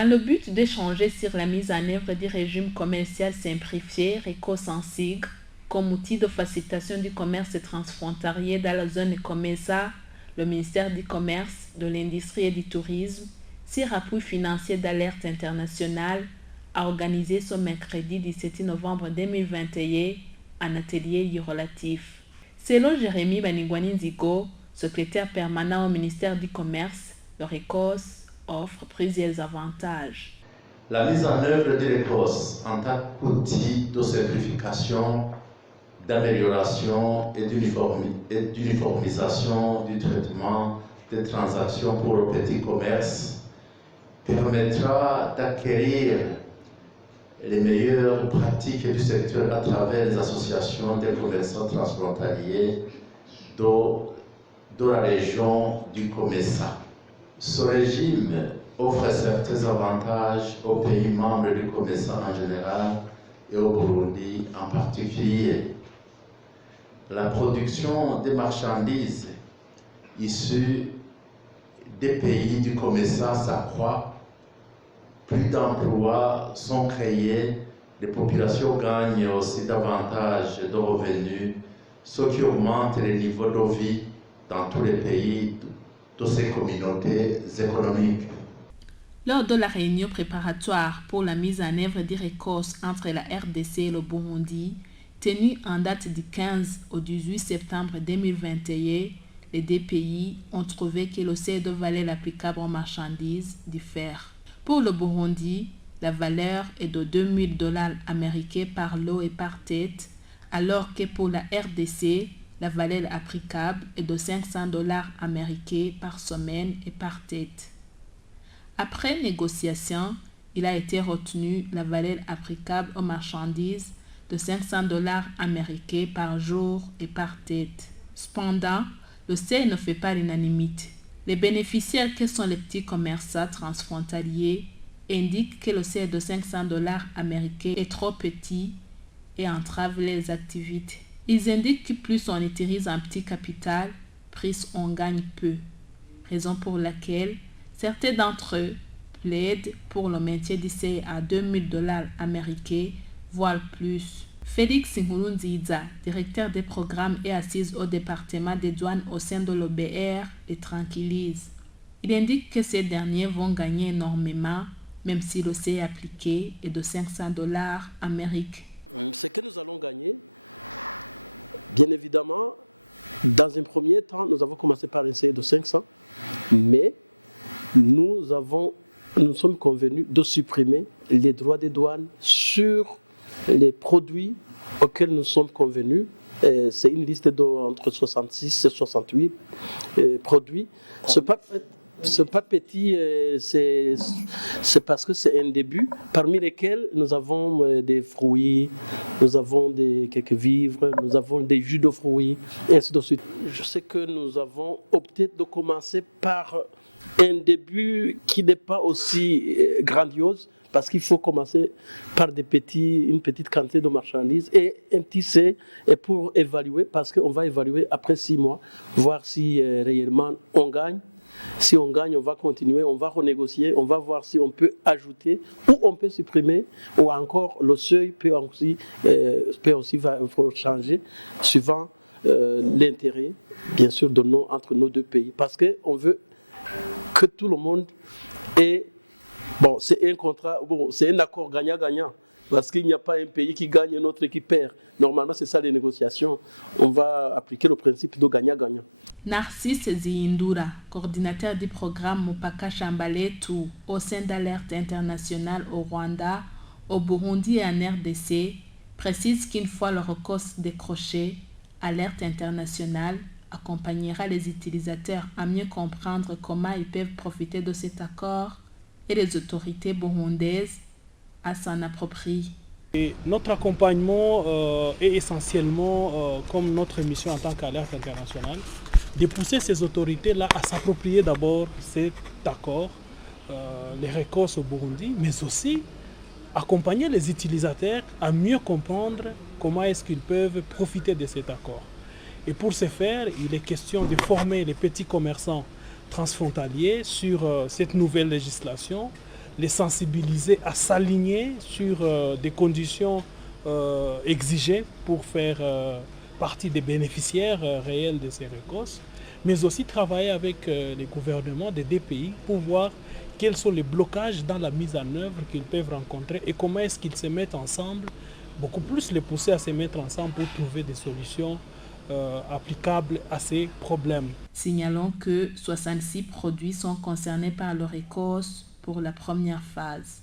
Dans le but d'échanger sur la mise en œuvre du régime commercial simplifié RECO-SANSIG comme outil de facilitation du commerce transfrontalier dans la zone COMESA, le ministère du Commerce, de l'Industrie et du Tourisme, sur appui financier d'Alerte Internationale, a organisé ce mercredi 17 novembre 2021 un atelier y relatif. Selon Jérémy Banigwani Nzigo, secrétaire permanent au ministère du Commerce, le RECOS offre plusieurs avantages. La mise en œuvre de RECOS en tant qu'outil de simplification, d'amélioration et d'uniformisation du traitement des transactions pour le petit commerce permettra d'acquérir les meilleures pratiques du secteur à travers les associations des commerçants transfrontaliers de la région du COMESA. Ce régime offre certains avantages aux pays membres du COMESA en général et au Burundi en particulier. La production des marchandises issues des pays du COMESA s'accroît, plus d'emplois sont créés, les populations gagnent aussi davantage de revenus, ce qui augmente les niveaux de vie dans tous les pays de ces communautés économiques. Lors de la réunion préparatoire pour la mise en œuvre du RECOS entre la RDC et le Burundi, tenue en date du 15 au 18 septembre 2021, les deux pays ont trouvé que le seuil de valeur applicable aux marchandises diffère. Pour le Burundi, la valeur est de $2,000 américains par lot et par tête, alors que pour la RDC, la valeur applicable est de $500 américains par semaine et par tête. Après négociation, il a été retenu la valeur applicable aux marchandises de $500 américains par jour et par tête. Cependant, le seuil ne fait pas l'unanimité. Les bénéficiaires que sont les petits commerçants transfrontaliers indiquent que le seuil de $500 américains est trop petit et entrave les activités. Ils indiquent que plus on utilise un petit capital, plus on gagne peu. Raison pour laquelle certains d'entre eux plaident pour le maintien du seuil à $2,000 américains, voire plus. Félix Nkurunziza, directeur des programmes et assise au département des douanes au sein de l'OBR, les tranquillise. Il indique que ces derniers vont gagner énormément, même si le seuil appliqué est de $500 américains. Ce que nous allons gagner, bien évidemment, dans un premier temps, nous avons commencé par un seuil de 500, mais nous sommes convenus de supprimer les droits des douanes sur les produits auxquels nous sommes convenus. C'est une liste d'entre 66 et 68 produits. Ce pas petit, c'est parce que c'est un début, parmi lesquels nous avons des fruits, nous avons quelques vivres, nous avons des jus de fruits, et ainsi de suite. Je sais que nous avons opté de commencer par un début qui n'est pas aussi grandiose, parce qu'il faut commencer par une petite quantité de marchandises et un petit C pour évaluer, parce qu'on va évaluer après 6 mois, voir si réellement on gagne. Si on gagne, on va continuer, on va renégocier, on va voir si on peut ajouter ou on peut supprimer, ou encore le seuil peut aussi changer suivant l'intérêt, bien sûr, entre nos deux pays. Parce qu'on veut que tout le monde ait... Bon, c'est un contrat, c'est un accord gagnant-gagnant. Parce qu'il n'y a pas un pays qui gagne et un autre qui perd. Normalement, c'est ça les négociations. On va appliquer le principe de gagnant-gagnant. Narcisse Zihindura, coordinateur du programme Mupaka Shambaletu au sein d'Alerte Internationale au Rwanda, au Burundi et en RDC, précise qu'une fois le RECOS décroché, Alerte Internationale accompagnera les utilisateurs à mieux comprendre comment ils peuvent profiter de cet accord et les autorités burundaises à s'en approprier. Et notre accompagnement est essentiellement, comme notre mission en tant qu'Alerte Internationale, de pousser ces autorités-là à s'approprier d'abord cet accord, les RECOS au Burundi, mais aussi accompagner les utilisateurs à mieux comprendre comment est-ce qu'ils peuvent profiter de cet accord. Et pour ce faire, il est question de former les petits commerçants transfrontaliers sur cette nouvelle législation, les sensibiliser à s'aligner sur des conditions exigées pour faire partie des bénéficiaires réels de ces récoltes, mais aussi travailler avec les gouvernements des deux pays pour voir quels sont les blocages dans la mise en œuvre qu'ils peuvent rencontrer et comment est-ce qu'ils se mettent ensemble, beaucoup plus les pousser à se mettre ensemble pour trouver des solutions applicables à ces problèmes. Signalons que 66 produits sont concernés par le RECOS pour la première phase.